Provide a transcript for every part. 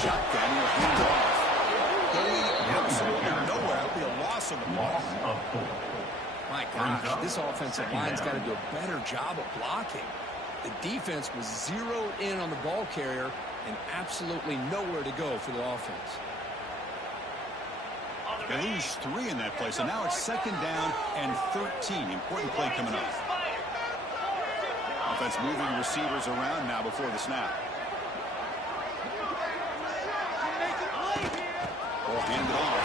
shotgun. He'll hand it off. Going absolutely nowhere. That'll be a loss of the ball. My gosh, this offensive line's got to do a better job of blocking. The defense was zeroed in on the ball carrier and absolutely nowhere to go for the offense. They lose 3 in that play, so now it's 2nd down and 13. Important play coming up. Offense moving receivers around now before the snap. Ball handed off.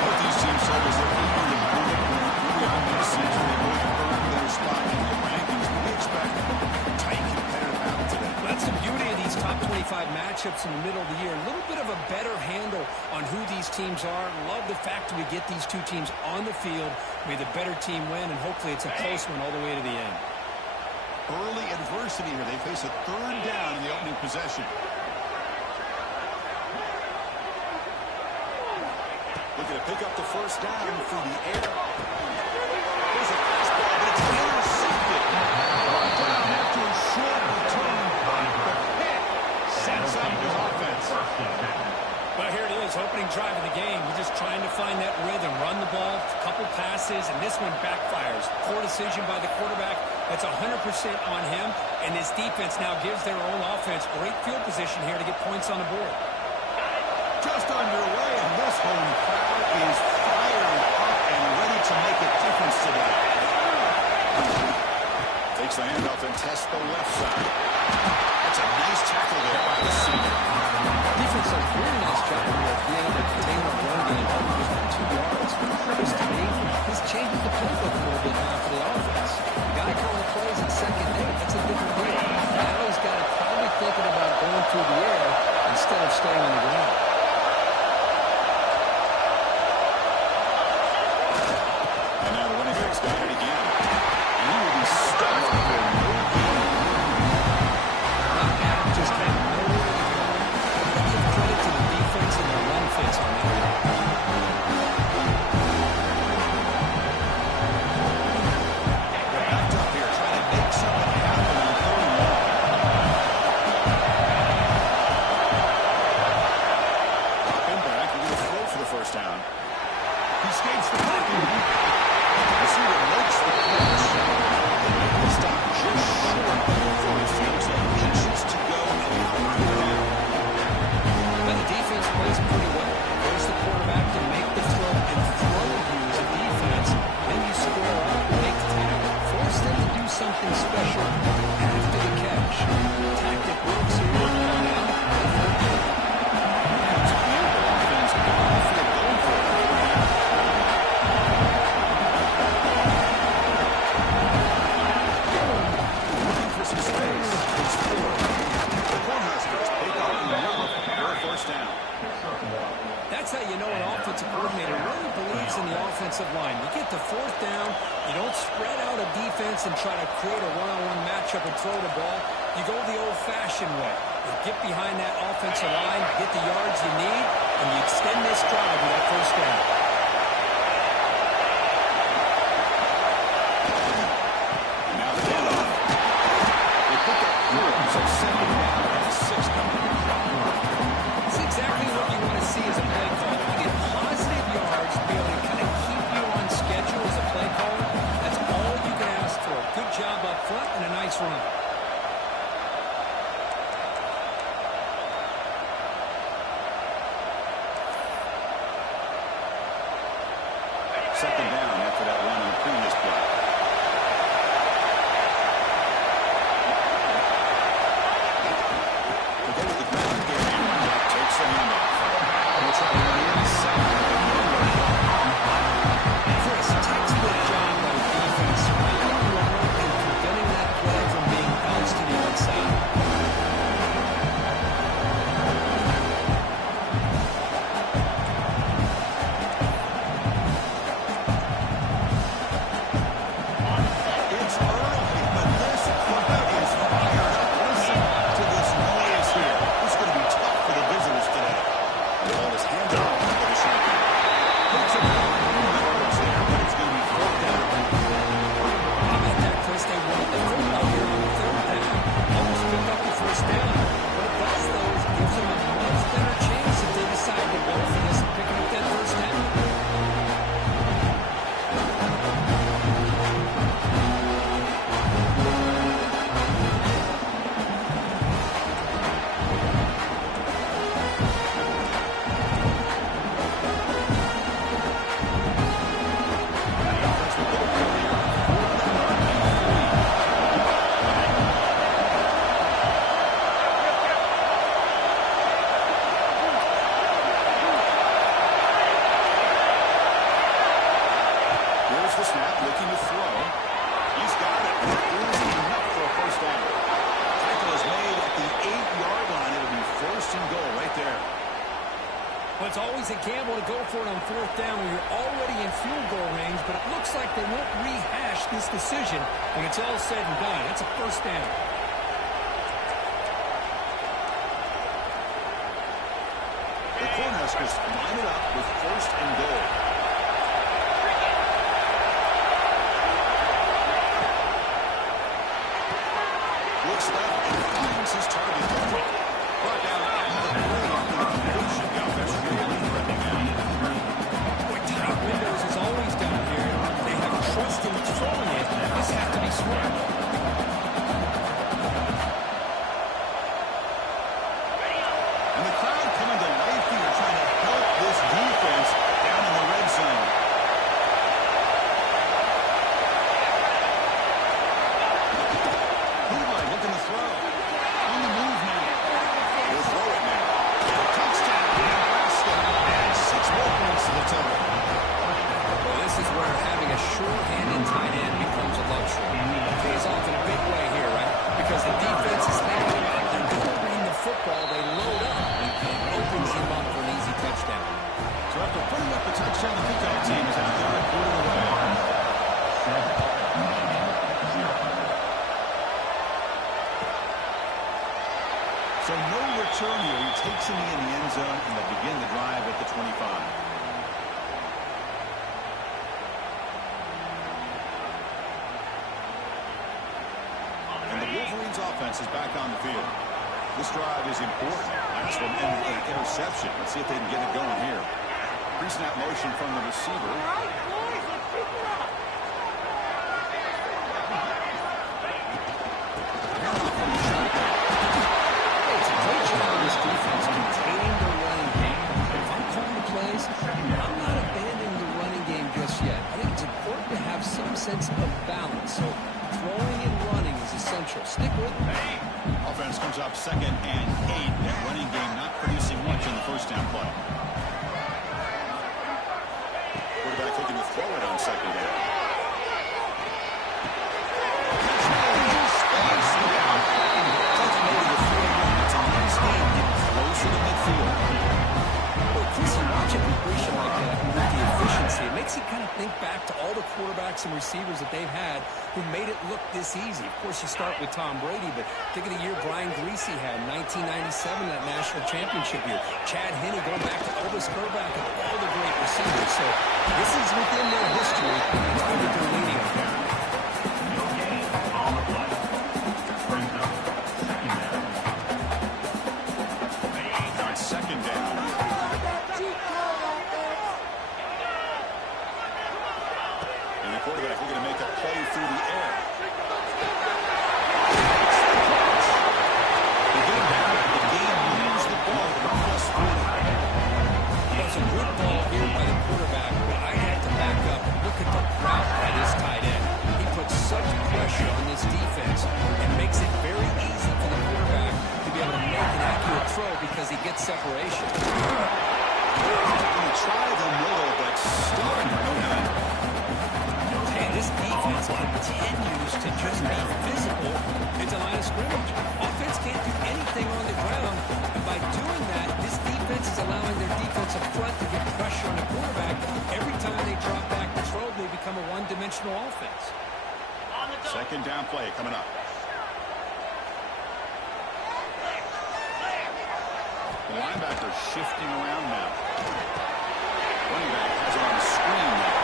Both these teams said as they're eager to move it early on this season. They both earned their spot in the rankings. We expect a tight competitive battle today. That's the beauty of these top 25 matchups in the middle of the year. A little bit of a better handle on who these teams are. Love the fact that we get these two teams on the field. May the better team win, and hopefully it's a close one all the way to the end. Early adversity here. They face a 3rd down in the opening possession. Looking to pick up the 1st down through the air. There's a fastball, but it's intercepted. Brought down after a short return. The hit sets up his offense. Well, here it is, opening drive of the game. We're just trying to find that rhythm, run the ball, a couple passes, and this one backfires. Poor decision by the quarterback. That's 100% on him, and this defense now gives their own offense great field position here to get points on the board. Just underway, and this home crowd is fired up and ready to make a difference today. Takes the handoff and tests the left side. That's a nice tackle there by the senior. Defense does a really nice job here of being able to contain the run game up just by 2 yards. This, to me, this changes the playbook a little bit now for the offense. The guy calling plays at 2nd and 8, that's a different deal. Now he's got to probably thinking about going through the air instead of staying on the ground. And now the running back's got it again. And he will be stuffed for no gain. Not bad, just had nowhere to go. Give credit to the defense and the run fits on that one. They're backed up here, trying to make something happen on 3rd and 1. Dropping back, he's going to throw for the 1st down. He skates the pocket. The receiver makes the catch. They make the stop just short before it feels like inches to go in the opening down. But the defense plays pretty well. There's the quarterback to make the throw and throw you as a defense. Then you square up, make the tackle, force them to do something special after the catch. Tactic works here. Now, It's a beautiful offense. Going for it. Looking for some space. It's 4. The Cornhuskers pick up enough for a 1st down. that's how you know an offensive coordinator really believes in the offensive line. You get the 4th down, you don't spread out a defense and try to create a one-on-one matchup and throw the ball. You go the old-fashioned way. You get behind that offensive line, get the yards you need, and you extend this drive with that 1st down. Now the handoff. They pick up 4, so 2nd down and 6 coming up. It's exactly what you want to see as a play caller. You get positive yards to be able to kind of keep you on schedule as a play caller. That's all you can ask for. Good job up front and a nice run. Second down after that run on the previous play. They go with the ground game. Takes the handoff. We'll try to run inside. Chris, textbook job by the defense. Finding the runner and preventing that play from being bounced to the outside. Takes a gamble to go for it on fourth down when you're already in field goal range, but it looks like they won't rehash this decision when it's all said and done. That's a first down. The Cornhuskers line it up with first and goal. Looks left and finds his target. Brought down at the goal after the completion. The offense really threatening now. Boy, tight windows is always down here. They have trust in throwing it. This has to be smart. And the crowd coming to life here, trying to help this defense down in the red zone. Levi looking to throw. On the move now. He'll throw it now. Touchdown, Nebraska. And 6 more points to the total. Well, this is where having a short-handed tight end becomes a luxury. It pays off in a big way here, right? Because the defense is thinking they're delivering the football. They load up and opens him up for an easy touchdown. So after putting up the touchdown, the kickoff team is out there and putting it away. So no return here. He takes him in the end zone, and they begin the drive at the 25. And the Wolverines offense is back on the field. This drive is important. Last one ended with an interception. Let's see if they can get it going here. Pre-snap motion from the receiver. It's a great job of this defense containing the running game. If I'm calling the plays, I'm not abandoning the running game just yet. I think it's important to have some sense of balance. So throwing and running is essential. Stick with me. Offense comes up 2nd and 8. That running game not producing much in the first down play. Quarterback looking to throw it on 2nd down. Closer to midfield. Well, Chris, you watch a completion like that with the efficiency. It makes you kind of think back to all the quarterbacks and receivers that they've had who made it look this easy. Of course, you start with Tom Brady, but think of the year Brian Griese had, 1997, that national championship year. Chad Henne going back to Elvis Grbac and all the great receivers. So this is within their history. It's good that they're leading on there. Quarterback looking to make a play through the air. They get it back. The game moves the ball to the +40. That's a good ball here by the quarterback, but I had to back up and look at the route by this tight end. He puts such pressure on this defense and makes it very easy for the quarterback to be able to make an accurate throw because he gets separation. He tried the middle, but stuck. This defense continues to just be physical at the line of scrimmage. Offense can't do anything on the ground, and by doing that, this defense is allowing their defensive front to get pressure on the quarterback. Every time they drop back the throw, they become a one-dimensional offense. 2nd down play coming up. The linebacker shifting around now. Running back has it on the screen now.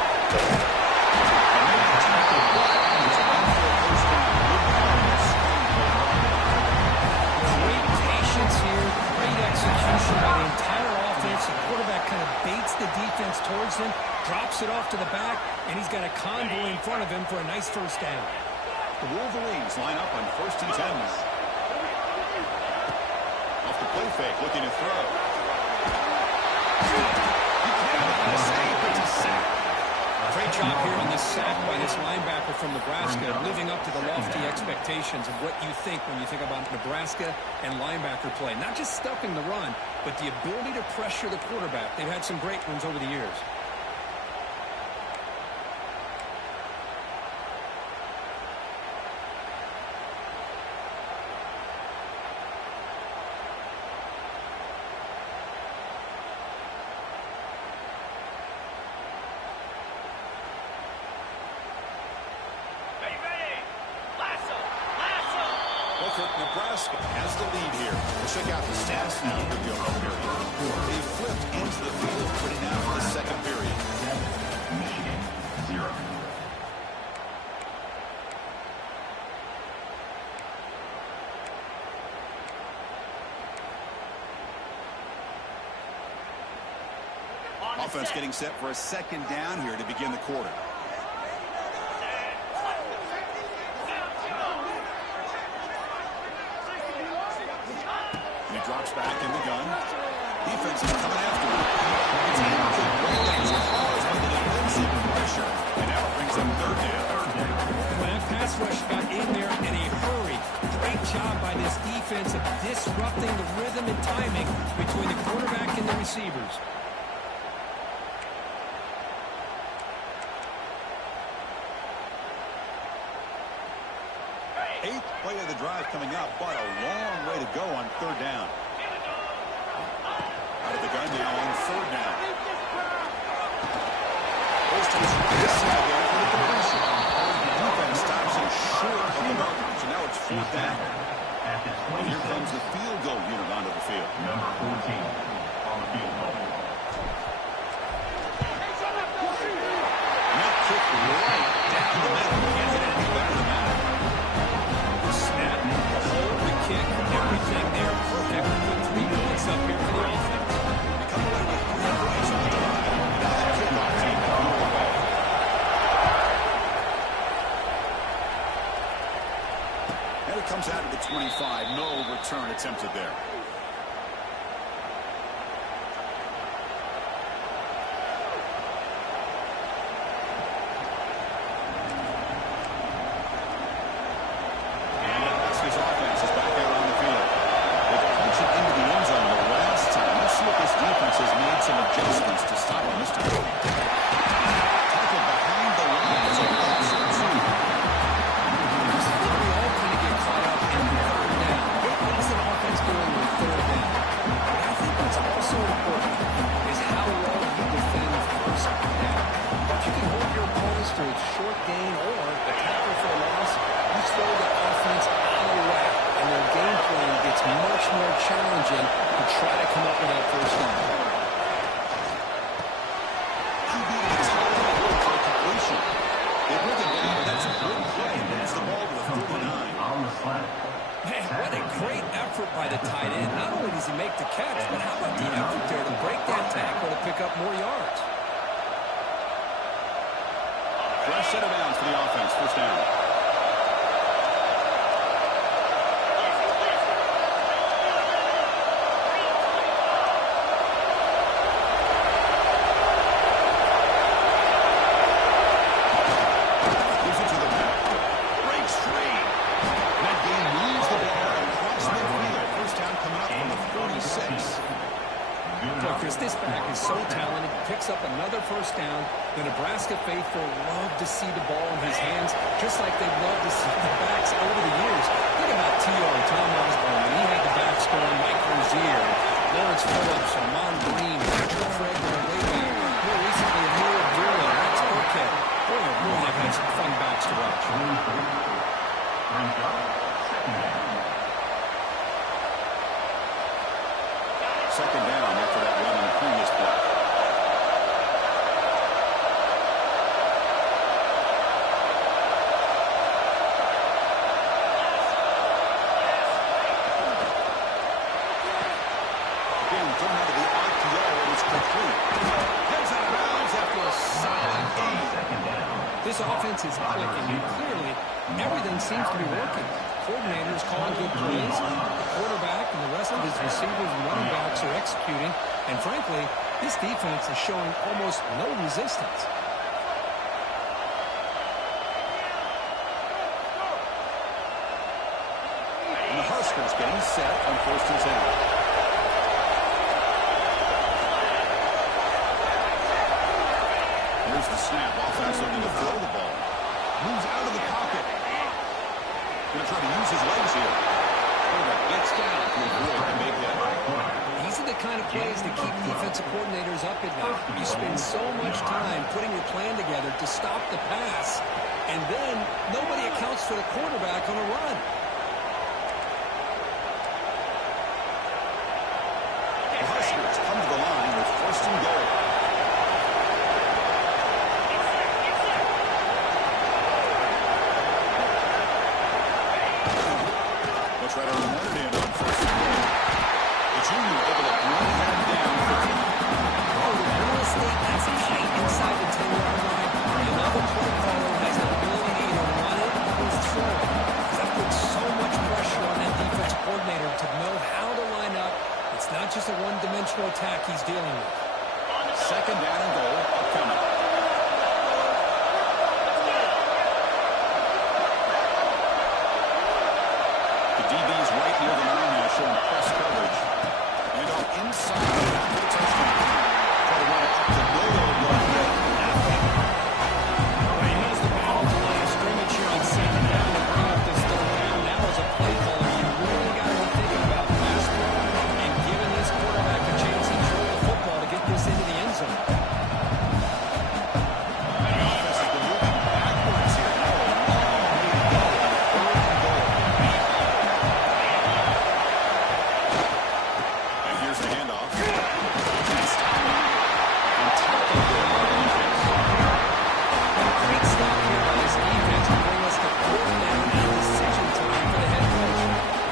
Great patience here, great execution by the entire offense. The quarterback kind of baits the defense towards him, drops it off to the back, and he's got a convoy in front of him for a nice first down. The Wolverines line up on 1st and 10 now. Off the play fake, looking to throw. He can't escape. It's a sack. Great job here on this sack by this linebacker from Nebraska, living up to the lofty expectations of what you think when you think about Nebraska and linebacker play. Not just stuffing the run, but the ability to pressure the quarterback. They've had some great ones over the years. record, Nebraska has the lead here. We'll check out the stats now with the opening period. They flipped into the field pretty now for the second period. Michigan, 0. Offense getting set for a second down here to begin the quarter. And he drops back in the gun. Defense is coming after him. It's able to break as close with the defensive pressure. And now it brings them third down. When that pass rush got in there in a hurry, great job by this defense of disrupting the rhythm and timing between the quarterback and the receivers. Eighth play of the drive coming up, but a long way to go on third down. Out of the gun now on third down. Goes to his right side there for the completion. The defense stops him short of the marker, so now it's fourth down. And here comes the field goal unit onto the field. Number 14 on the field goal. Net kick right down the middle. Can't hit anything better than that. Snap, the hold, the kick, everything there perfect. Put 3 points up here for the offense. They come away with 3 points on the drive. And now that kickoff team can move away. And it comes out of the 25. No return attempted there. Fresh set of downs for the offense. First down. Gives it to the back. Breaks free. That game moves the ball across midfield. First down coming up from the 46. Well, Chris, this back is so talented. Picks up another first down. The Nebraska faithful love to see the ball in his hands, just like they've loved to see the backs over the years. Think about T.R. Tom Osborne when he had the backs going, Mike Rozier, Lawrence Phillips, Armand Green, Patrick Fred going way back. More recently, Emil Abdullah, Rex Burkhead. Boy, they've had some fun backs to watch. Second down after that run on the previous play. Again, thrown out of the RPO, and it's complete. Heads out of bounds after a solid gain. This offense is clicking, and clearly everything seems to be working. Coordinators calling good plays. The quarterback and the rest of his receivers and running backs are executing. And frankly, this defense is showing almost no resistance. And the Huskers getting set on first and 10. Here's the snap. Offense looking to throw the ball. Moves out of the pocket. Going to try to use his legs here. Quarterback gets down to avoid the big hit. These are the kind of plays that keep defensive coordinators up at night. You spend so much time putting your plan together to stop the pass, and then nobody accounts for the quarterback on a run. Patriots come to the line with 1st and goal. They'll try to run it in on 1st and goal. The junior able to run that down for 10. Oh, the real estate that's tight inside the 10-yard line. And now the play caller has an ability to either run it or throw it. That puts so much pressure on that defensive coordinator to know how to line up. It's not just a one-dimensional attack he's dealing with. 2nd down and goal upcoming. The DB's right near the line now, showing press coverage. And off inside the back of the touchdown. Try to run it up the middle of the line. Well, he knows the ball to line of scrimmage here on 2nd down and bring up this 3rd down. Now as a play caller, you really got to be thinking about pass pro and giving this quarterback a chance to throw the football to get this into the end zone. And the offense has been moving backwards here. Now a long way to go on 3rd and goal. And here's the handoff. Nice timing. And tackled there by the defense. Great stop here by this defense to bring us to 4th down and decision time for the head coach.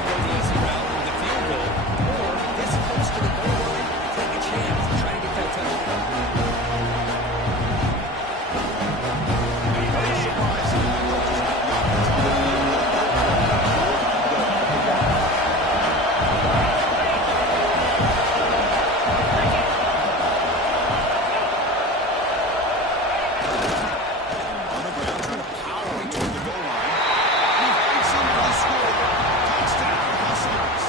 Go the easy route with the field goal, or this close to the goal line, take a chance to try to get that touchdown. Anybody surprised that the coach has got the offense on the field? On the ground, trying to power it toward the goal line. He fights in for the score. Touchdown, Huskers.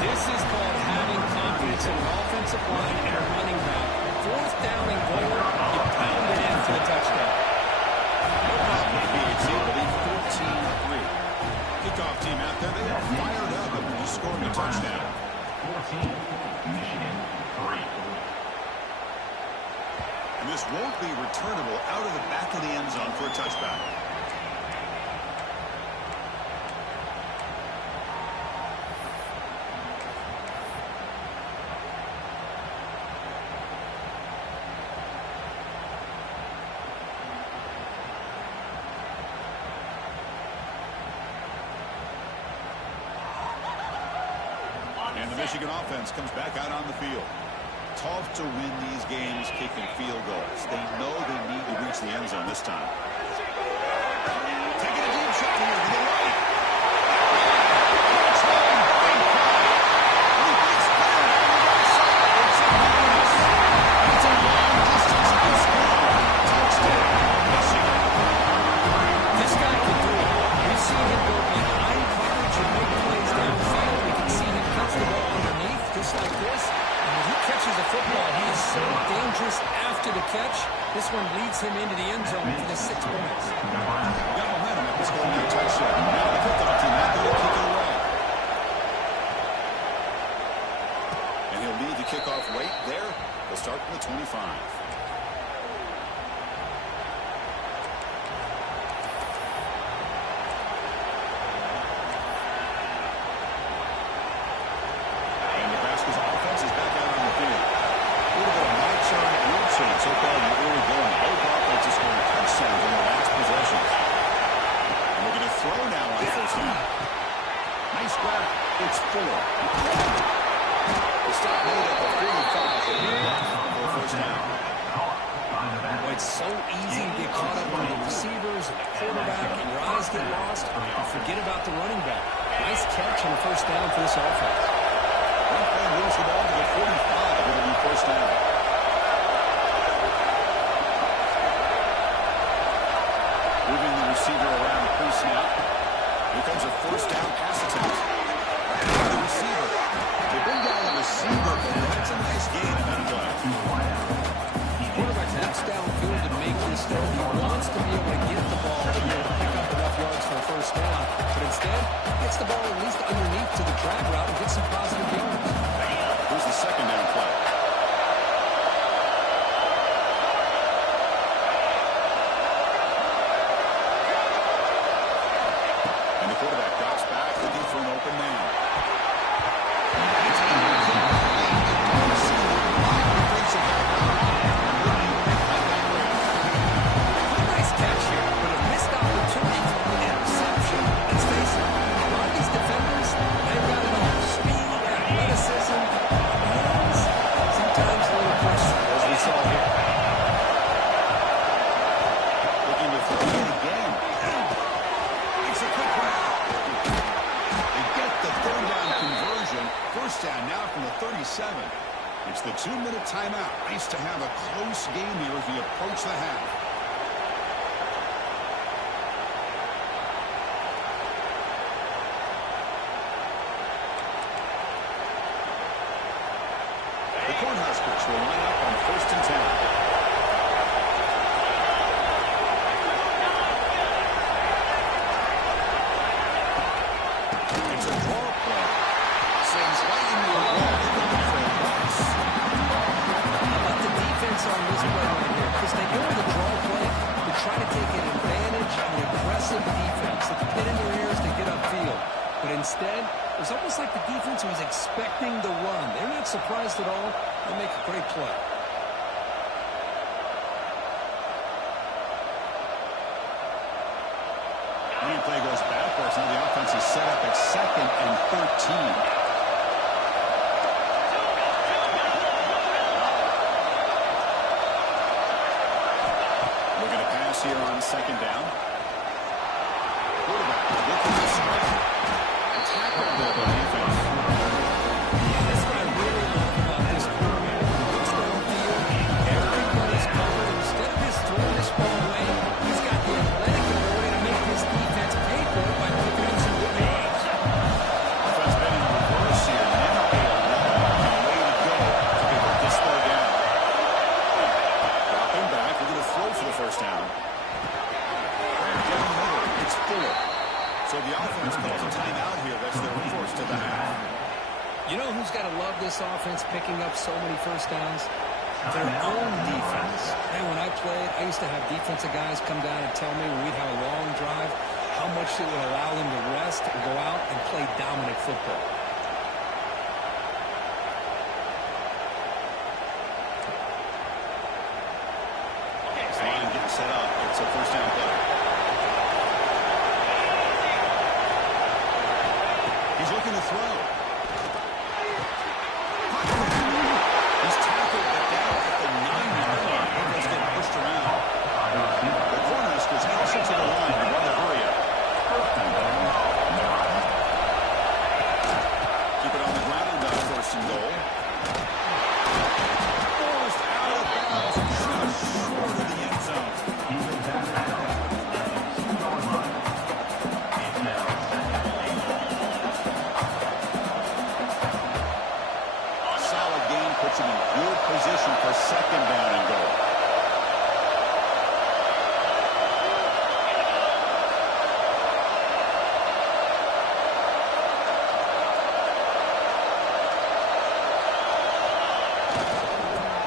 This is called having confidence in an offensive line and a running back. 4th down and goal, you pound it in for the touchdown. No problem with the VHC. It'll be 14-3. Kickoff team out there, they are fired up and just scoring a touchdown. 14, Michigan 3. And this won't be returnable out of the back of the end zone for a touchback. And the Michigan offense comes back out on the field. Tough to win these games kicking field goals. They know they need to reach the end zone this time. Taking a deep shot here to the right. Touchdown, big play. He beats clear on the right side. It's a bonus. It's a long-distance high school. Touchdown, Michigan. This guy can do it. We've seen him go behind coverage and make plays downfield. We can see him catch the ball underneath just like this. And when he catches the football, he is so dangerous after the catch. This one leads him into the end zone for the 6 points. Got momentum at this goal-line touchdown. Now the kickoff team out there to kick it away. And he'll lead the kickoff right there. They'll start from the 25. And Nebraska's offense is back out on the field. A little bit of march on, wheel change so far in the early going. Both offenses scoring touchdowns in their last possessions. And we're going to throw now on 1st down. Nice grab. It's 4. The stop made at the 45 for a 1st down. Well, it's so easy to get caught up on the receivers and the quarterback, and your eyes get lost, and forget about the running back. Nice catch and a 1st down for this offense. One play moves the ball to the 45. It'll be 1st down. Moving the receiver around pre-snap. Here comes a 1st down pass attempt. The receiver. They bring down the receiver, but that's a nice gain in that play. Quarterback taps downfield to make this throw. He wants to be able to get the ball to be able to pick up enough yards for a 1st down, but instead, he gets the ball at least underneath to the drag route and gets some positive yards. Here's the 2nd down play. And the quarterback drops back, looking for an open man. It's a complete play. takes the 2-minute timeout. Nice to have a close game here as we approach the half. The Cornhuskers will line up on 1st and 10. It's a draw play. Sends right into a wall. How about the defense on this play right here? Because they go to the draw play to try to take an advantage of an aggressive defense. At the pin in their ears, they get upfield. But instead, it was almost like the defense was expecting the run. They're not surprised at all. They make a great play. Running play goes backwards. Now the offense is set up at 2nd and 13. Here on 2nd down. Quarterback looking to strike. Attack on the defense. That's what I really love about this quarterback. Looks downfield. Everybody's covered. Instead of just throwing this ball away, he's got the athletic ability to make his defense pay for it by picking up some good hands. Offense been in reverse here. Now a long way to go to get this throw down. Dropping back. We're going to throw for the 1st down. It's Fuller. So the offense calls a timeout here. That's their recourse to the half. You know who's got to love this offense picking up so many 1st downs? Their own defense. And when I played, I used to have defensive guys come down and tell me when we'd have a long drive how much it would allow them to rest and go out and play dominant football. Line getting set up. It's a 1st down play. He's looking to throw. He's tackled it down at the 9-yard line. He's getting pushed around. The Cornhuskers cross it to the line to run the hurry up. Keep it on the ground on 1st and goal. Forced out of bounds, just short of the end zone. Solid game puts him in good position for 2nd down and goal.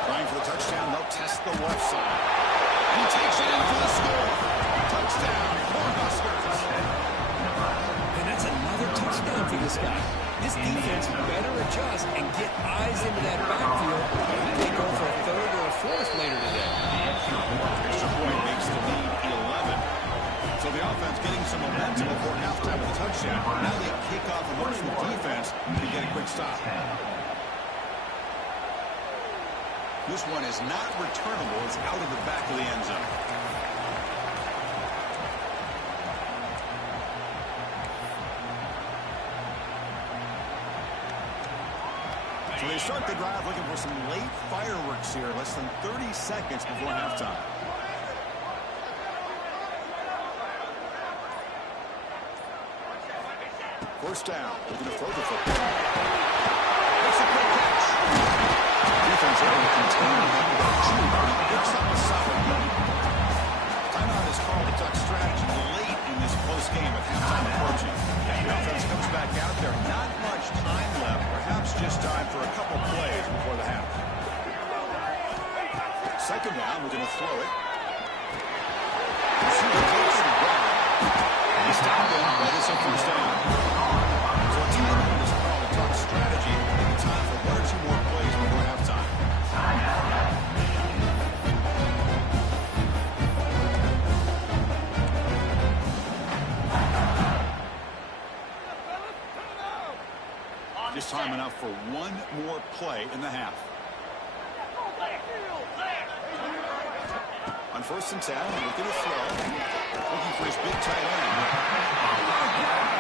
Trying for the touchdown, they'll test the left side. He takes it in for the score. Touchdown, Cornhuskers. And that's another touchdown for this guy. This defense better adjust and get eyes into that backfield. They go for a 3rd or a 4th later today. Extra point makes the lead 11. So the offense getting some momentum before halftime with a touchdown. Now they kick off a motion with defense to get a quick stop. This one is not returnable. It's out of the back of the end zone. So they start the drive looking for some late fireworks here. Less than 30 seconds before halftime. First down. Looking to throw the football. That's a quick catch. Defense able to contain the number of two. He picks up a solid game. Timeout is called to talk strategy late in this close game with halftime approaching. The offense comes back out there. Not much time left. Perhaps just time for a couple plays before the half. 2nd down. We're going to throw it. Receiver takes the grab. He's stopped him, but it's a 1st down. So a timeout is called to talk strategy. Maybe time for 1 or 2 more plays before halftime. Just time enough for 1 more play in the half. On 1st and 10, looking to throw. Looking for his big tight end.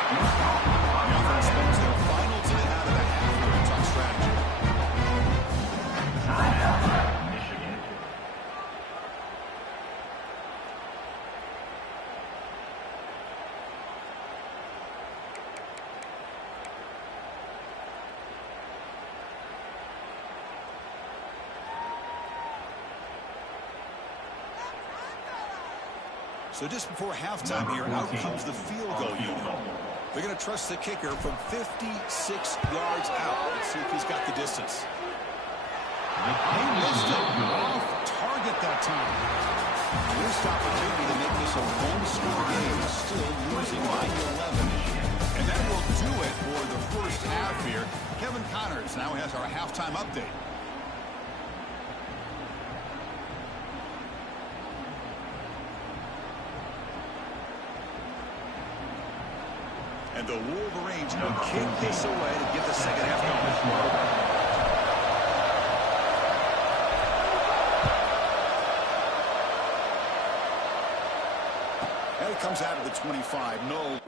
The offense spends their final time out of the half here to talk strategy. So just before halftime here, out comes the field goal unit. They're going to trust the kicker from 56 yards out. Let's see if he's got the distance. He missed it off target that time. Missed opportunity to make this a one-score game, still losing by 11. And that will do it for the first half here. Kevin Connors now has our halftime update. And the Wolverines will kick this away to get the second half going. And it comes out of the 25. No.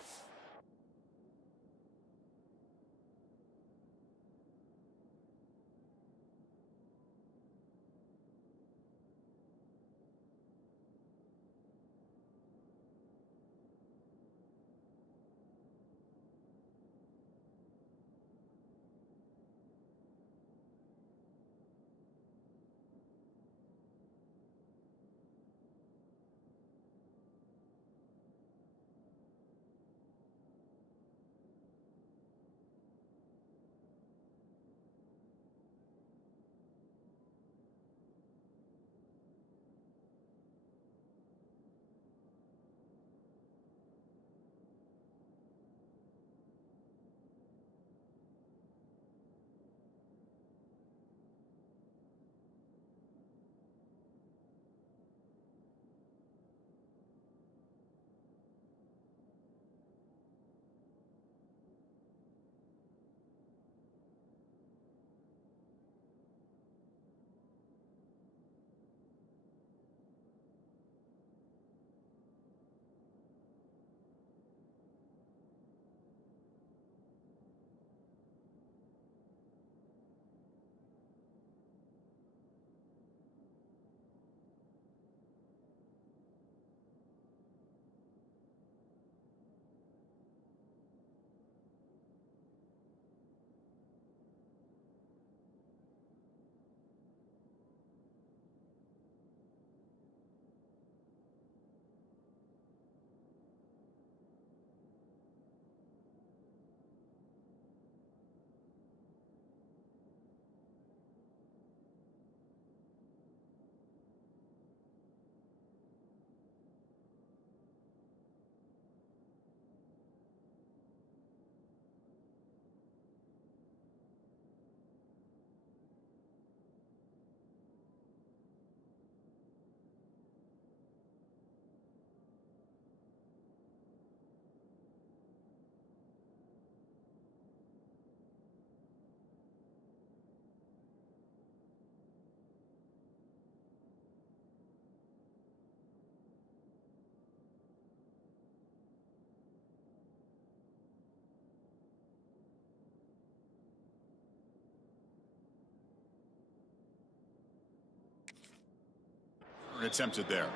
Attempted there.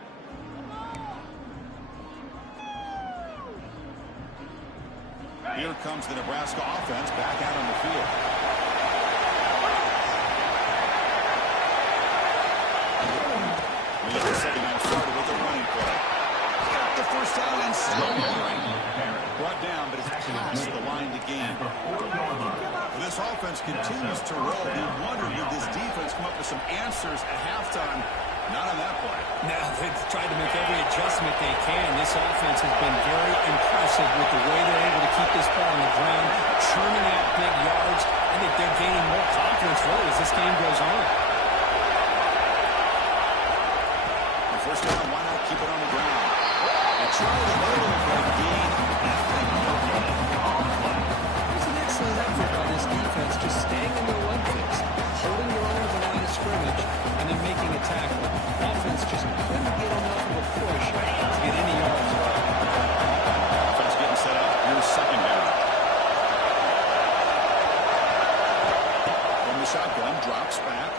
Here comes the Nebraska offense back out on the field. We get the second half started with a running play. Got the first down and still brought down, but it's past the line to gain. This offense continues to roll. You wonder, did this defense come up with some answers at halftime? Not on that play. Now they've tried to make every adjustment they can. This offense has been very impressive with the way they're able to keep this ball on the ground, churning out big yards. I think they're gaining more confidence really as this game goes on. The first down, why not keep it on the ground? And try to go for a gain. It's an excellent effort by this defense, just staying in their one fix, holding their own at the line of scrimmage, and then making a tackle. Offense just couldn't get enough of a push to get any yards. Offense getting set up. Here's second down. From the shotgun, drops back.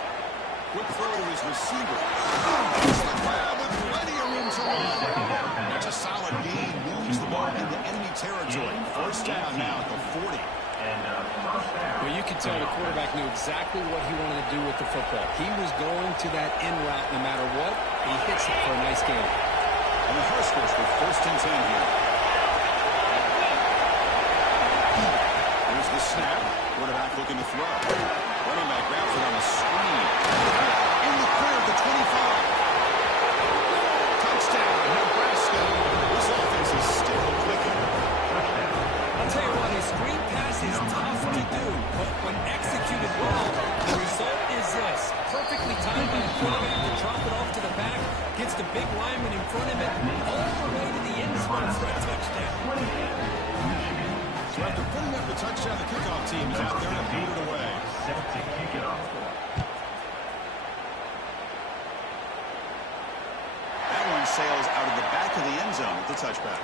Quick throw to his receiver. It's the grab with plenty of room to run. That's a solid gain. Moves the ball into enemy territory. First down now at the 40. Well, you could tell the quarterback knew exactly what he wanted to do with the football. He was going to that in route no matter what. He hits it for a nice gain. And the Huskers with 1st and 10 here. Here's the snap. Quarterback looking to throw. Running back grabs it on a screen. In the clear at the 25. Touchdown, Nebraska. This offense is still clicking. I'll tell you what, a screen pass is tough to do, but when executed well, the result is this. Perfectly timed by the quarterback to drop it off to the back, gets the big lineman in front of it, all the way to the end zone for a touchdown. So after putting up the touchdown, the kickoff team is out there to beat it away. Set to kick it off. That one sails out of the back of the end zone with the touchback.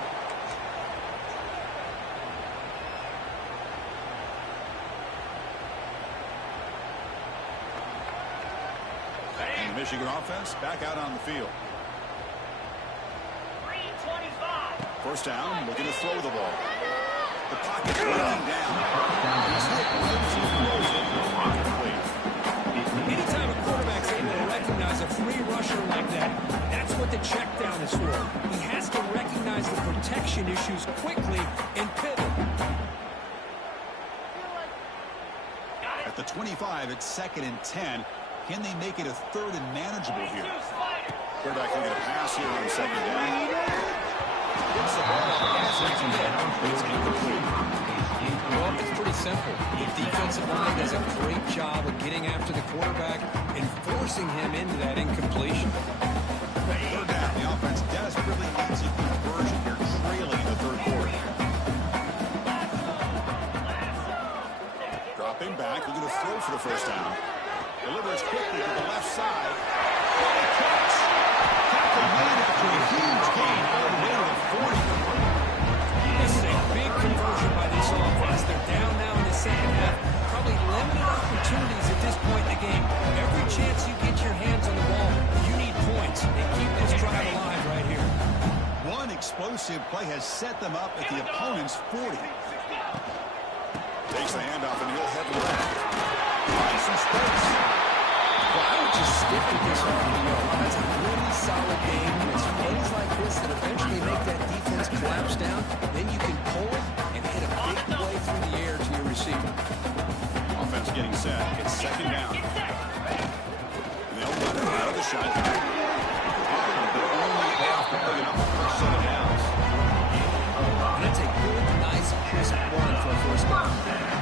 And the Michigan offense back out on the field. 3:25. 1st down, looking to throw the ball. The pocket breaking down. He's hit once he throws it. Incomplete. Anytime a quarterback's able to recognize a free rusher like that, that's what the check down is for. He has to recognize the protection issues quickly and pivot. At the 25, it's 2nd and 10. Can they make it a 3rd and manageable here? Quarterback can get a pass here on 2nd down. Gets the ball as it's incomplete. Well, it's pretty simple. The defensive line does a great job of getting after the quarterback and forcing him into that incompletion. 3rd down. The offense desperately needs a conversion here, trailing in the 3rd quarter. Dropping back, looking to throw for the 1st down. Delivers quickly to the left side. Great catch. Tackle made after a huge gain all the way to the 40. This is a big conversion by this offense. They're down now in the 2nd half. Probably limited opportunities at this point in the game. Every chance you get your hands on the ball, you need points. They keep this drive alive right here. One explosive play has set them up at the opponent's 40. Takes the handoff and he'll head left. Finds some space. Well, I would just stick with this RPO. That's a really solid game. It's plays like this that eventually make that defense collapse down. Then you can pull and hit a big play through the air to your receiver. Offense getting set. It's 2nd down. And they'll run it out of the shotgun. They're only after picking up the first set of downs. And that's a good, nice, crisp run for a 1st down.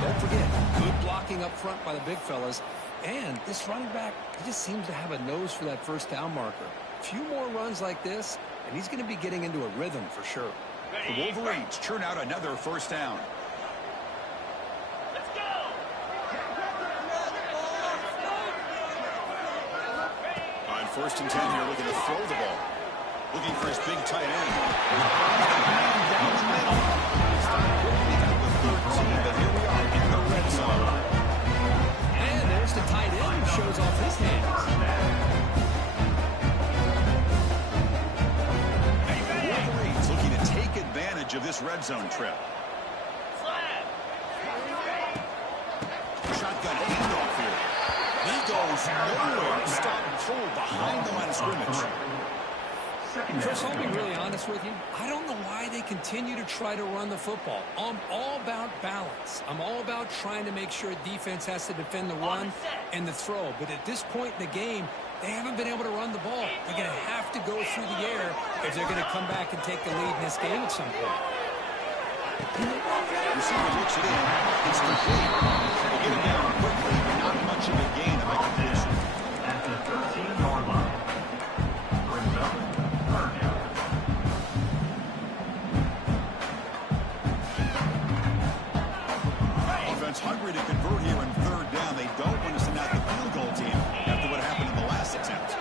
Don't forget, good blocking up front by the big fellas. And this running back, he just seems to have a nose for that 1st down marker. A few more runs like this, and he's going to be getting into a rhythm for sure. The Wolverines churn out another 1st down. Let's go. On 1st and 10 here, looking to throw the ball. Looking for his big tight end. Down the middle. It's not quickly at the 13, but here we are in the red zone. And there's the tight end who shows off his hands. Wolverines looking to take advantage of this red zone trip. Shotgun handoff here. He goes nowhere. Stop and pull behind the line of scrimmage. Chris, I'll be really honest with you. I don't know why they continue to try to run the football. I'm all about balance. I'm all about trying to make sure defense has to defend the run and the throw. But at this point in the game, they haven't been able to run the ball. They're going to have to go through the air if they're going to come back and take the lead in this game at some point. Receiver looks it in. It's complete. They get it down quickly. Not much of a gain of completion. At the 13-yard line. Brings up 3rd down. Offense hungry to convert here in 3rd down. They don't want to send out the field goal team after what happened in the last attempt.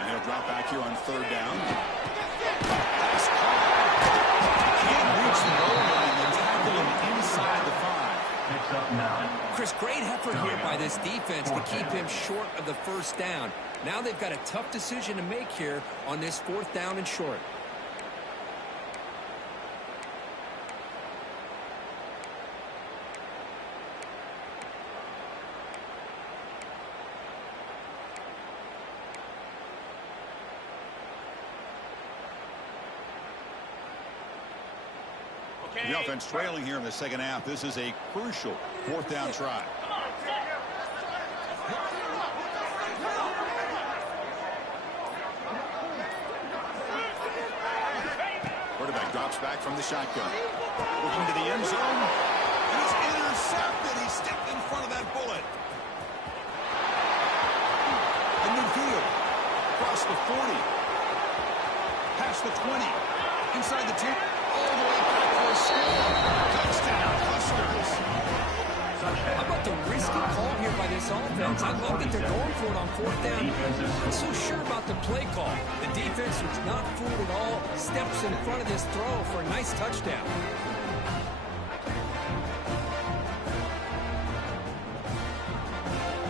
And he'll drop back here on 3rd down. Pass caught. Can't reach the goal line. They tackle him inside the 5. Picks up 9. Chris, great effort here by this defense to keep him short of the 1st down. Now they've got a tough decision to make here on this 4th down and short. The offense trailing here in the second half. This is a crucial fourth down try. Quarterback drops back from the shotgun. Looking to the end zone. He's intercepted. He's stepped in front of that bullet. In midfield. Across the 40. Past the 20. Inside the 10. All the way back for a score. Touchdown, Huskers. How about the risky call here by this offense? I love that they're going for it on fourth down. I'm not so sure about the play call. The defense was not fooled at all. Steps in front of this throw for a nice touchdown.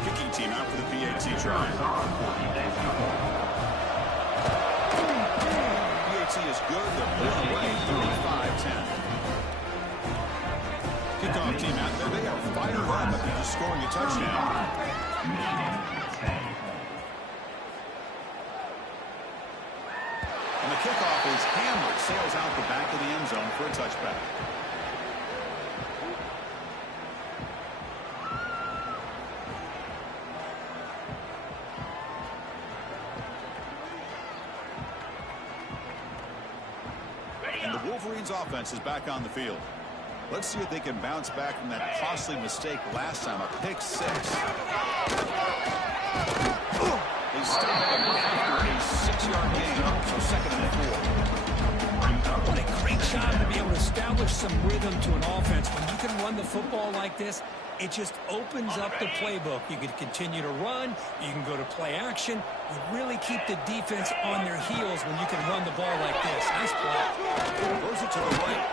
Kicking team out for the PAT try. PAT is good. They're pulling away 35-10. Kickoff team out there. They are fired up after just scoring a touchdown. And the kickoff is hammered. Sails out the back of the end zone for a touchback. And the Wolverines offense is back on the field. Let's see if they can bounce back from that costly mistake last time, a pick six. They stop him after a 6-yard gain, so second and 4. What a great job to be able to establish some rhythm to an offense. When you can run the football like this, it just opens up the playbook. You can continue to run. You can go to play action. You really keep the defense on their heels when you can run the ball like this. Nice play. Throws it to the right.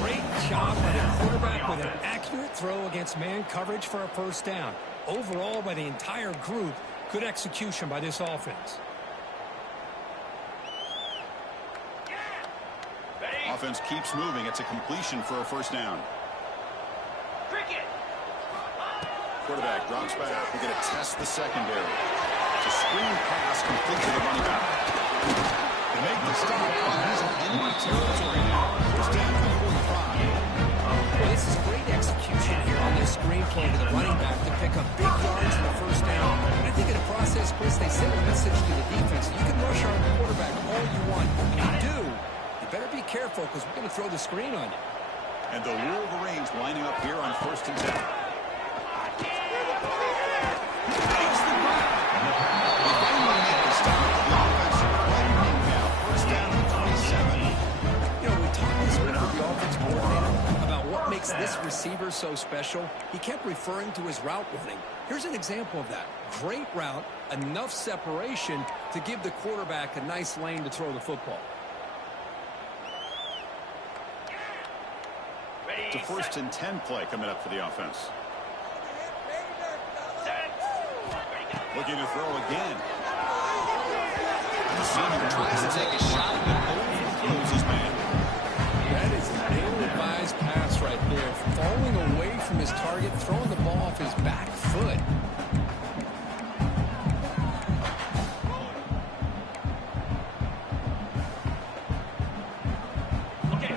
Great job by the quarterback with an accurate throw against man coverage for a first down. Overall, by the entire group, good execution by this offense. Offense keeps moving. It's a completion for a first down. Quarterback drops back. We're going to test the secondary. It's a screen pass complete to the running back. They make the stop. He's in enemy territory now. First down from 45. Well, this is great execution here on this screen play to the running back to pick up big yards in the first down. And I think in the process, Chris, they send a message to the defense. You can rush our quarterback all you want. When you do, you better be careful because we're going to throw the screen on you. And the Wolverines lining up here on first and 10. This receiver so special. He kept referring to his route running. Here's an example of that. Great route, enough separation to give the quarterback a nice lane to throw the football. It's a first and 10 play coming up for the offense. Looking to throw again. The senior tries to take a shot, but throws his man. That is an ill-advised pass right there. Falling away from his target, throwing the ball off his back foot.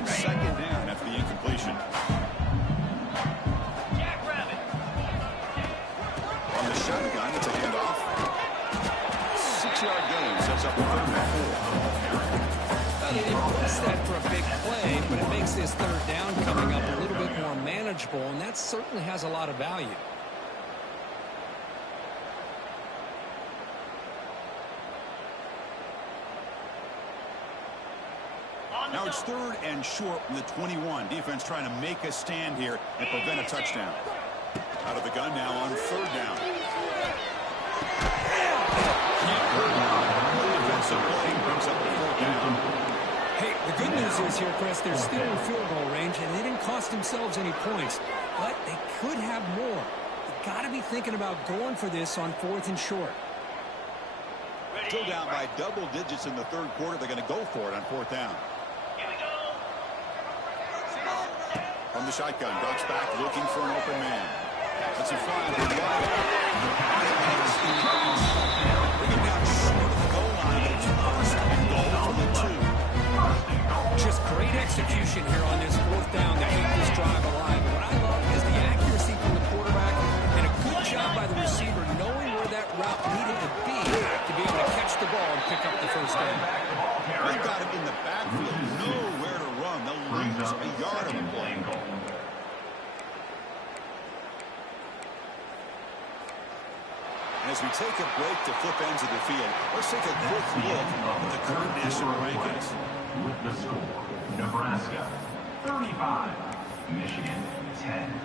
Second down after the incompletion. On the shotgun, it's a handoff. 6-yard gain sets up a 3rd and 4. He didn't press that for a big play, but it makes this third down coming up a little bit more manageable, and that certainly has a lot of value. Now it's 3rd and short from the 21. Defense trying to make a stand here and prevent a touchdown. Out of the gun now on 3rd down. Defensive play brings up the 4th down. Hey, the good news is here, Chris, they're still in field goal range, and they didn't cost themselves any points. But they could have more. You've got to be thinking about going for this on 4th and short. Still down by double digits in the 3rd quarter. They're going to go for it on 4th down. From the shotgun, drops back, looking for an open man. That's a fly. the ball and pick up the first down. They've got him in the backfield. Nowhere to run. They'll lose a yard of the play. As we take a break to flip ends of the field, let's take a quick look at the current national rankings. With the score, Nebraska 35, Michigan 10.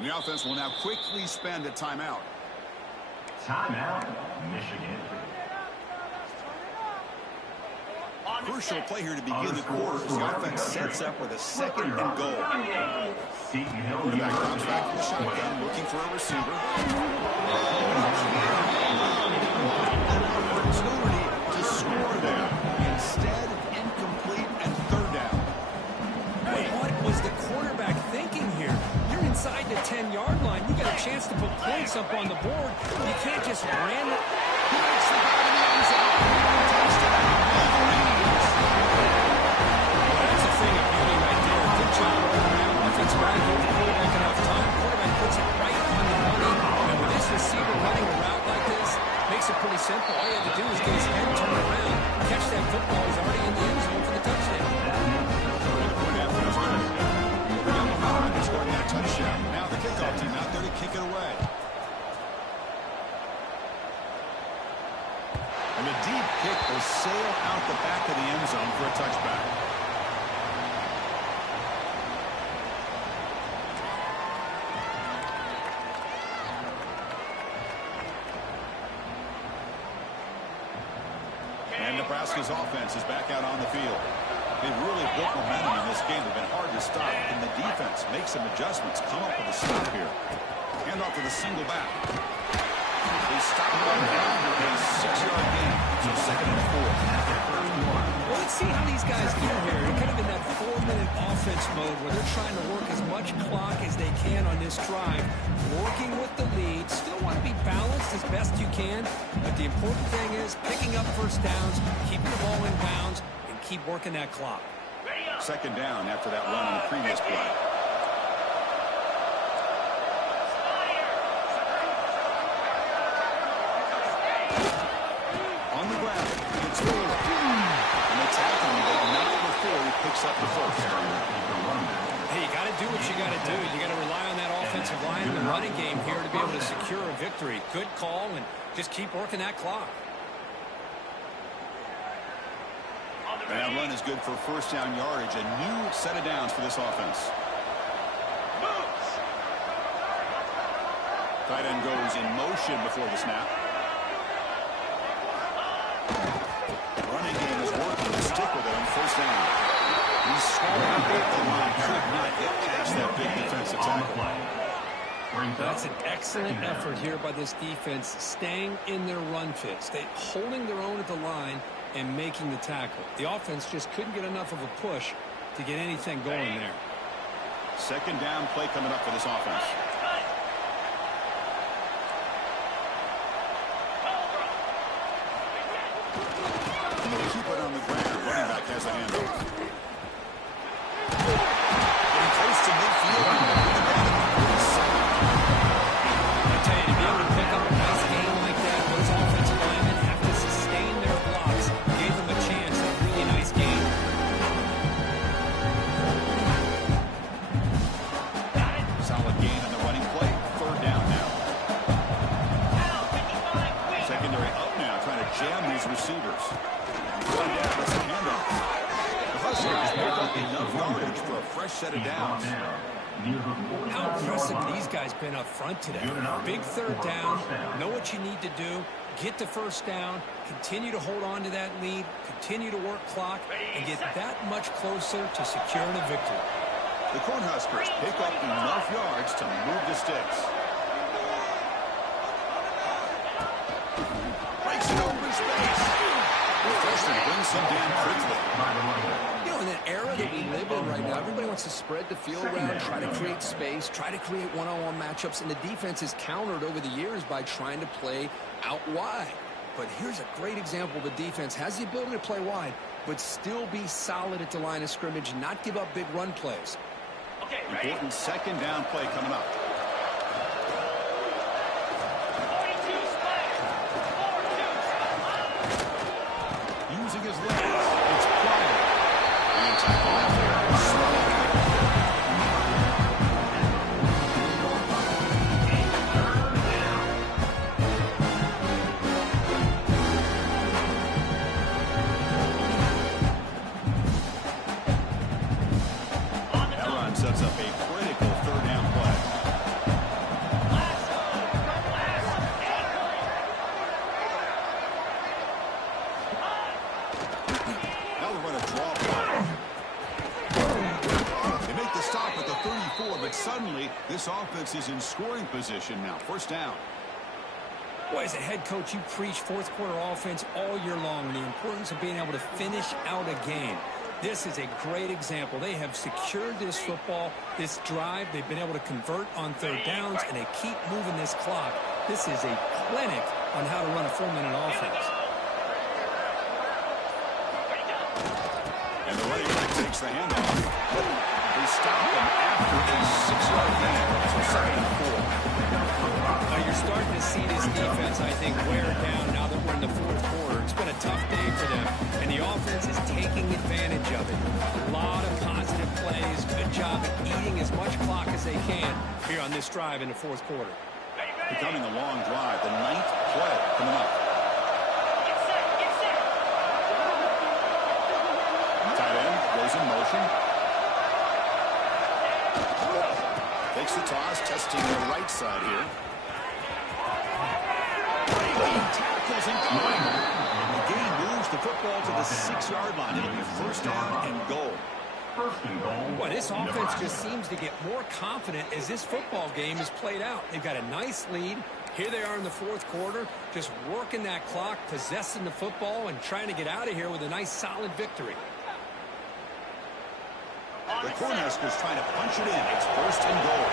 The offense will now quickly spend a timeout. Timeout, Michigan. Crucial play here to begin the quarter as the offense sets up with a 2nd and goal. Quarterback comes back from the shotgun, looking for a receiver. Opportunity to score there. Instead, incomplete and 3rd down. What was the quarterback thinking here? You're inside the 10-yard line. You got a chance to put points up on the board. You can't just ram it. He makes the ball in the end zone. That's a thing of beauty right there. Good job all around. Offensive line gives the quarterback enough time. Quarterback puts it right on the money. And with this receiver running a route like this, makes it pretty simple. All you have to do is get his head turned around, catch that football. He's already in the end zone for the touchdown. Scoring that touchdown. Now the kickoff team out there to kick it away. And a deep kick will sail out the back of the end zone for a touchback. And Nebraska's offense is back out on the field. They've really built momentum in this game. They've been hard to stop. And the defense makes some adjustments. Come up with a stop here. Hand off to the single back. They stop on after a 6-yard gain. So 2nd and 4. Well, let's see how these guys do here. They're kind of in that 4-minute offense mode where they're trying to work as much clock as they can on this drive. Working with the lead. Still want to be balanced as best you can. But the important thing is picking up first downs, keeping the ball in bounds, keep working that clock. 2nd down after that run on the previous play. On the ground, it's Taylor. And the tackling, but not before he picks up the first. Hey, you got to do what you got to do. You got to rely on that offensive line and the running game here to be able to secure a victory. Good call, and just keep working that clock. And that run is good for 1st down yardage. A new set of downs for this offense. Tight end goes in motion before the snap. Running game is working to stick with it on 1st down. He's swallowed up the line. Could not get past that big defensive tackle. That's an excellent effort here by this defense, staying in their run fits. Holding their own at the line and making the tackle. The offense just couldn't get enough of a push to get anything going there. 2nd down play coming up for this offense. And they'll keep it on the ground. Running back has a handoff. Getting close to midfield. I tell you, to be able to pick up a nice game like that, those offensive linemen have to sustain their blocks. Gave them a chance at a really nice game. Solid gain on the running play. 3rd down now. Secondary up now, trying to jam these receivers. 3rd down, that's a handoff. The Huskers pick up enough yardage for a fresh set of downs. How impressive these guys been up front today. Big 3rd down. Know what you need to do. Get the 1st down. Continue to hold on to that lead. Continue to work clock. And get that much closer to securing a victory. The Cornhuskers pick up enough yards to move the sticks. Breaks it open space. The freshman brings him down quickly. You know, in an era that we live in right now, everybody wants to spread the field around, try to create space, try to create one-on-one matchups, and the defense is countered over the years by trying to play out wide. But here's a great example. The defense has the ability to play wide, but still be solid at the line of scrimmage and not give up big run plays. Okay, ready? Important second down play coming up. 42 split. 4-2. Using his legs. It's Pryor. And tackle out there. Slow. That run sets up a critical third down play. Now we run a draw play. They make the stop at the 34, but suddenly this offense is in scoring position now. First down. Boy, as a head coach, you preach fourth quarter offense all year long, and the importance of being able to finish out a game. This is a great example. They have secured this football, this drive. They've been able to convert on third downs, and they keep moving this clock. This is a clinic on how to run a 4-minute offense. And the running back takes the handoff. They stop him after a 6-yard gain. So second and 4. Now you're starting to see this defense, I think, wear down now that we're in the fourth quarter. It's been a tough day for them, and the offense is taking advantage of it. A lot of positive plays. Good job at eating as much clock as they can here on this drive in the fourth quarter. Becoming a long drive. The 9th play coming up. Get set. Get set. Tight end goes in motion. Takes the toss, testing the right side here. Breaking tackles and going. The gain moves the football to the 6-yard line. It'll be first down and goal. First and goal. Boy, this offense just seems to get more confident as this football game is played out. They've got a nice lead. Here they are in the fourth quarter, just working that clock, possessing the football, and trying to get out of here with a nice, solid victory. The Cornhuskers trying to punch it in. It's first and goal.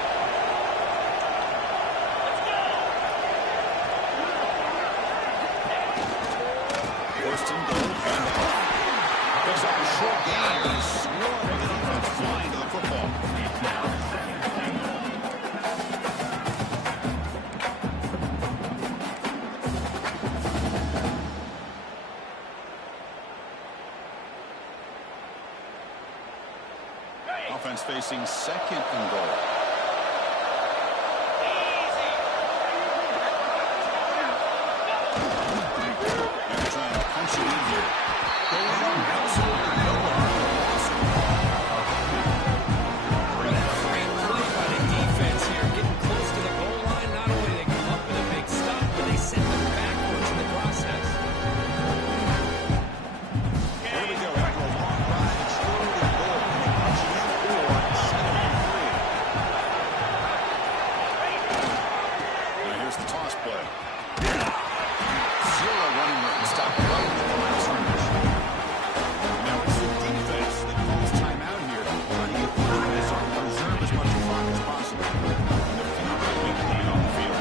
First and goal. Picks up a short gain, but a swarm of the defense flying to the football. Offense facing second and goal. And they're trying to punch it in here. Going absolutely nowhere. Great play by the defense here, getting close to the goal line. Not only do they come up with a big stop, but they send them backwards in the process. Here we go. After a long ride, it's third and goal. And they punch it in for 7-3. Now here's the toss play. Zero running room. Stop right at the line of scrimmage. Now it's the defense that calls timeout here. Trying to get this or preserve as much clock as possible. And the field goal we can get on the field.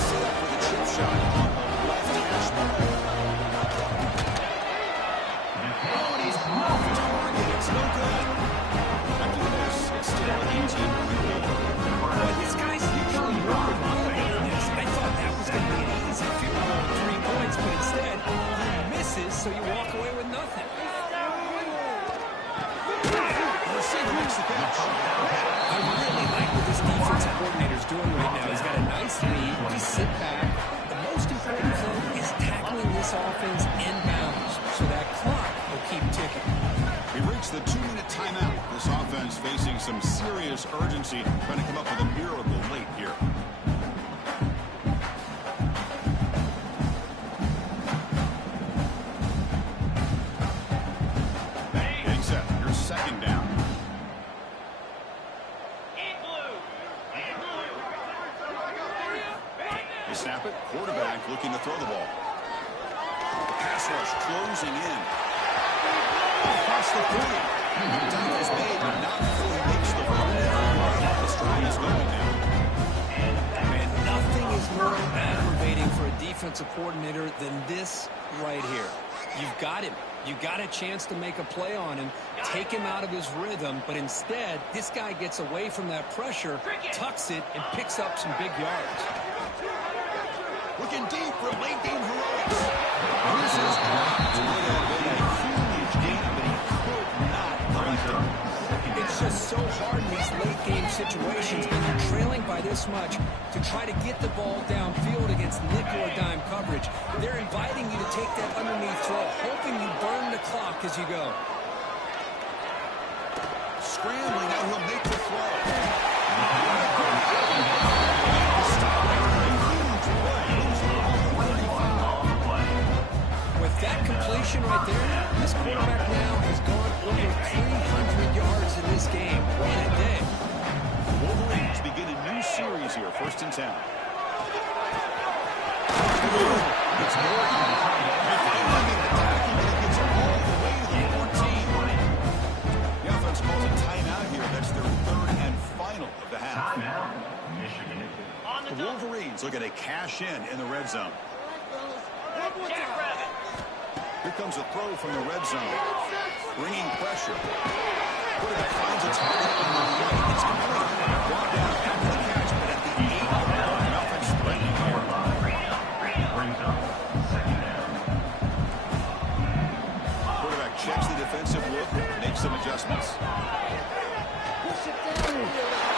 Set up with a chip shot on the left hash mark. Oh, and he's off target. It's no good. After this, it's still an 18-point lead. Boy, this guy's usually more reliable than this. I thought that was going to be an easy field goal, 3 points, but instead, he misses, so you walk away with nothing. The receiver makes the catch. I really like what this defensive coordinator's doing right now. He's got a nice lead. Just sit back. The most important thing is tackling this offense inbounds, so that clock will keep ticking. We reached the 2-minute timeout. This offense facing some serious urgency, trying to come up with a miracle late here. Getting set. Here's second down. In blue. They snap it. Quarterback looking to throw the ball. The pass rush closing in. Across the 40. The dunk is made, but not before he makes the run. This drive is going now. Man, nothing is more aggravating for a defense offensive coordinator than this right here. You've got him. You got a chance to make a play on him, take him out of his rhythm, but instead, this guy gets away from that pressure, tucks it, and picks up some big yards. Looking deep for late game heroics. This is dropped. It would have been a huge game, but he could not collect it. It's just so hard in these late game situations when you're trailing by this much to try to get the ball downfield against nickel or dime coverage. They're inviting you to take that underneath throw, hoping you burn the clock as you go. Scrambling, now he'll make the throw. With that completion right there, this quarterback now has gone over 300 yards in this game. What a day. Wolverines begin a new series here, 1st and 10. It's Morgan. They finally get the tackle, but it gets all the way to the 14. The offense calls a timeout here. That's their 3rd and final of the half. Timeout, Michigan. The Wolverines look at a cash in the red zone. Jackrabbit. Here comes a throw from the red zone. Bringing pressure. Quarterback finds a target on the right. It's complete. Brought down after the catch, but at the 8-yard line, offense threatening here. Brings up 2nd down. Quarterback checks the defensive look, makes some adjustments.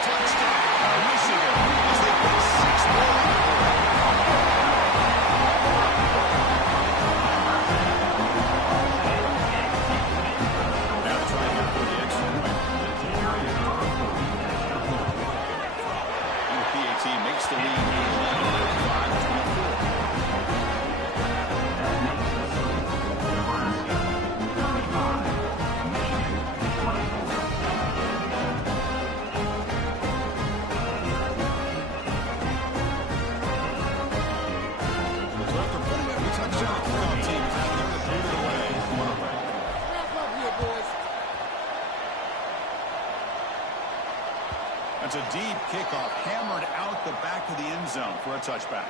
Touchdown, Michigan, as they put 6 more on the board. Now trying to put the extra point. And the PAT makes the lead 5-24. Nebraska 35, Michigan 24. So after putting up a touchdown, the kickoff team has learned to put it away. That's a deep kickoff, hammered out the back of the end zone for a touchback.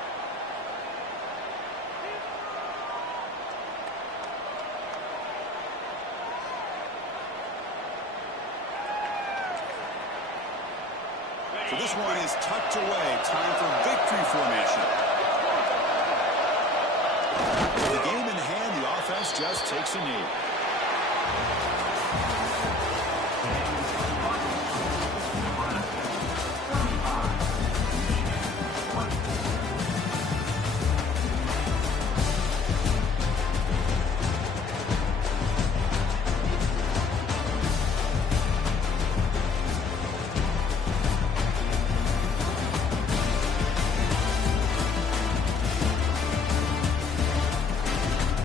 So this one is tucked away. Time for victory formation. With the game in hand, the offense just takes a knee.